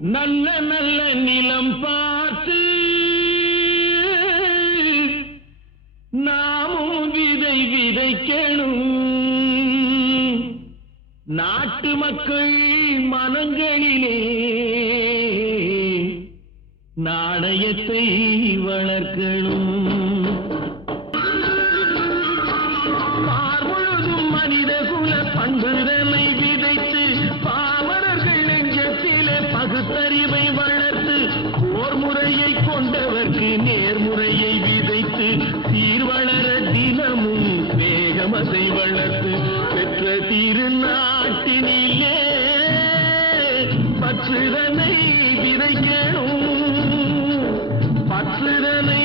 நல்ல நல்ல நிலம் பார்த்து நாமும் விதை விதைக்கணும். நாட்டு மக்கள் மனங்களிலே நாணயத்தை வளர்க்கணும். பார்முழுதும் மனித குல பண்புதனை விதைத்து பாமரர்கள் நெஞ்சத்திலே பகுத்தறிவை வளர்த்து போர் முறையை கொண்டவர்க்கு நேர்முறையை விதைத்து சீர்வளர தினமும் வேகமதை வளர்த்து பெற்ற திருநாட்டினிலே பற்றுதனை விதைக்கணும். பற்றுதனை